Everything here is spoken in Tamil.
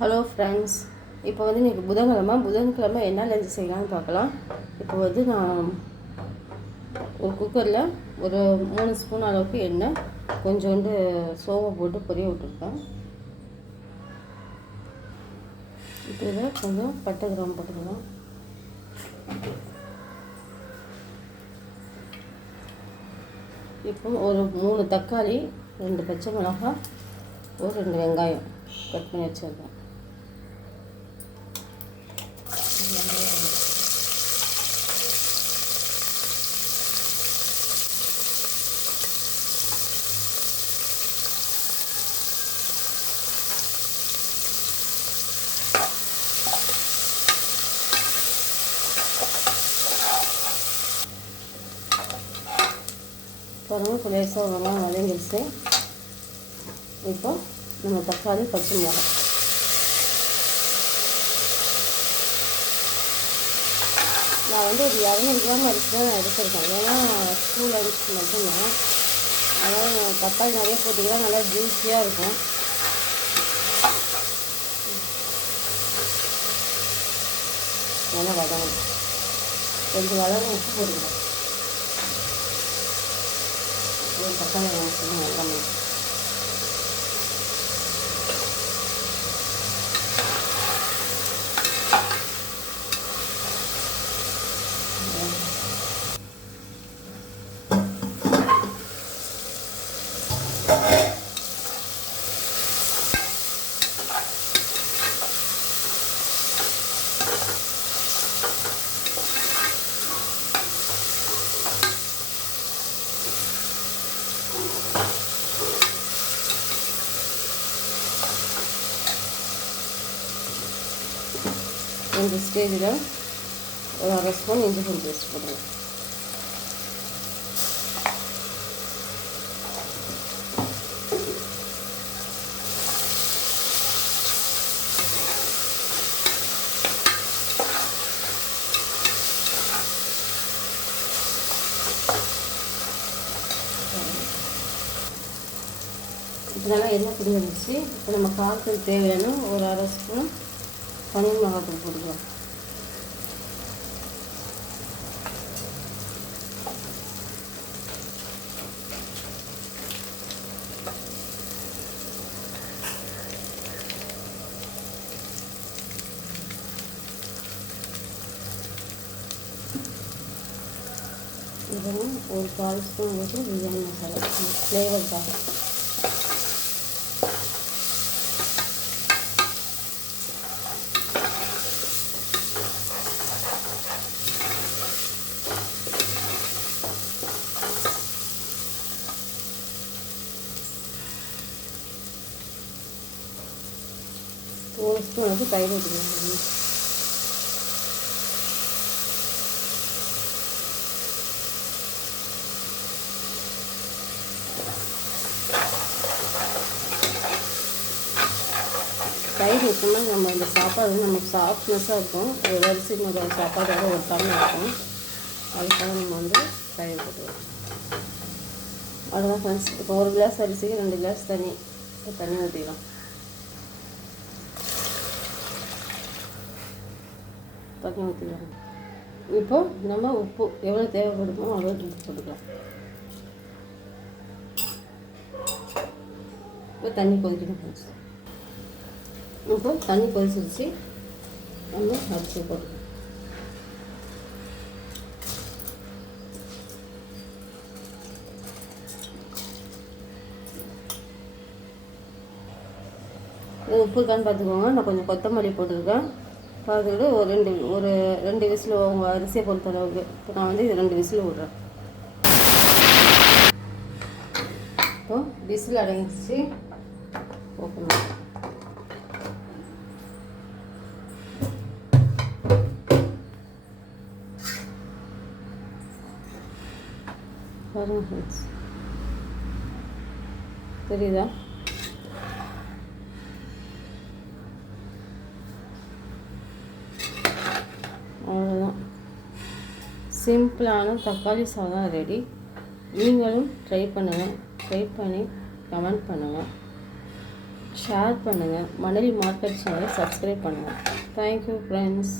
ஹலோ ஃப்ரெண்ட்ஸ், இப்போ வந்து இன்றைக்கி புதன்கிழமை என்ன லஞ்ச் செய்யலாம்னு பார்க்கலாம். இப்போ வந்து நான் ஒரு குக்கரில் ஒரு 3 ஸ்பூன் அளவுக்கு எண்ணெய், கொஞ்சோண்டு சோம்பு போட்டு பொரிய விட்டுருக்கேன். இப்போ இதில் கொஞ்சம் பட்டை கிராம்பு போட்டுக்கலாம். இப்போ ஒரு 3 தக்காளி, 2 பச்சை மிளகாய், ஒரு 2 வெங்காயம் கட் பண்ணி வச்சுருக்கேன். பாருங்கள், லேசாக வெங்காயம் வதங்கிடுச்சு. இப்போ நம்ம தக்காளி, பச்சை மிளகாய் நான் வந்து ஒரு 200 கிராம் அரிசி தான் நான் எடுத்துருக்கேன். ஏன்னா ஸ்கூல் அரிசி மட்டும்தான். அதாவது தக்காளி நிறைய போட்டிங்கன்னா நல்லா ஜூஸியாக இருக்கும். நல்லா வதங்கணும். கொஞ்சம் வதங்க உப்பு போட்டுக்கலாம். ஒரு தக்காளி வெங்காயம் இந்த ஸ்டேஜில் ஒரு 1/2 ஸ்பூன் இஞ்சி பூண்டு பேஸ்ட் போடுறேன். இதெல்லாம் எண்ணெய் பிடிச்சிருந்துச்சு. இப்போ நம்ம காரத்துக்கு தேவையான ஒரு 1/2 ஸ்பூன் பன்னீர் மிளகாத்தூள் போட்டுக்கலாம். இதெல்லாம் ஒரு 1/4 ஸ்பூன் போட்டு பிரியாணி மசாலா ஃப்ளேவருக்காக. ஒரு ஸ்பூன் வந்து தயிர் ஊற்றிக்கலாம். தயிர் ஊற்றினா நம்ம இந்த சாப்பாடு நமக்கு சாஃப்ட்னஸாக இருக்கும். ஒரு அரிசி சாப்பாடோட ஒட்டாமல் இருக்கும். அதுக்காக நம்ம வந்து தயிர் போட்டுக்கலாம். அதுதான் ஃப்ரெண்ட்ஸ். இப்போ 1 கிளாஸ் அரிசிக்கு 2 கிளாஸ் தண்ணி ஊற்றிக்கலாம். தண்ணி ஊற்றிக்கலாம். இப்போ நம்ம உப்பு எவ்வளோ தேவைப்படுமோ அவ்வளோ உப்பு போட்டுக்கலாம். இப்போ தண்ணி கொதிக்கணும் ஃப்ரெண்ட்ஸ். இப்போ தண்ணி கொதிச்சிருச்சு. நம்ம அரிசி போட்டுக்கலாம். உப்பு இருக்கான்னு பார்த்துக்கோங்க. நான் கொஞ்சம் கொத்தமல்லி போட்டுருக்கேன். பார்த்துக்கிட்டு ஒரு ரெண்டு விசில் உங்கள் அரிசியை பொறுத்த அளவுக்கு. இப்போ நான் வந்து இது 2 விசில் விட்றேன். இப்போ விசில் அடங்கிடுச்சு. ஓப்பன் பாருங்க ஃப்ரெண்ட்ஸ், தெரியுதா? அவ்வளோதான், சிம்பிளான தக்காளி சாதம் ரெடி. நீங்களும் ட்ரை பண்ணுங்கள். ட்ரை பண்ணி கமெண்ட் பண்ணுங்கள், ஷேர் பண்ணுங்கள். மணலி மார்க்கெட் சேனலை சப்ஸ்கிரைப் பண்ணுங்கள். Thank you friends.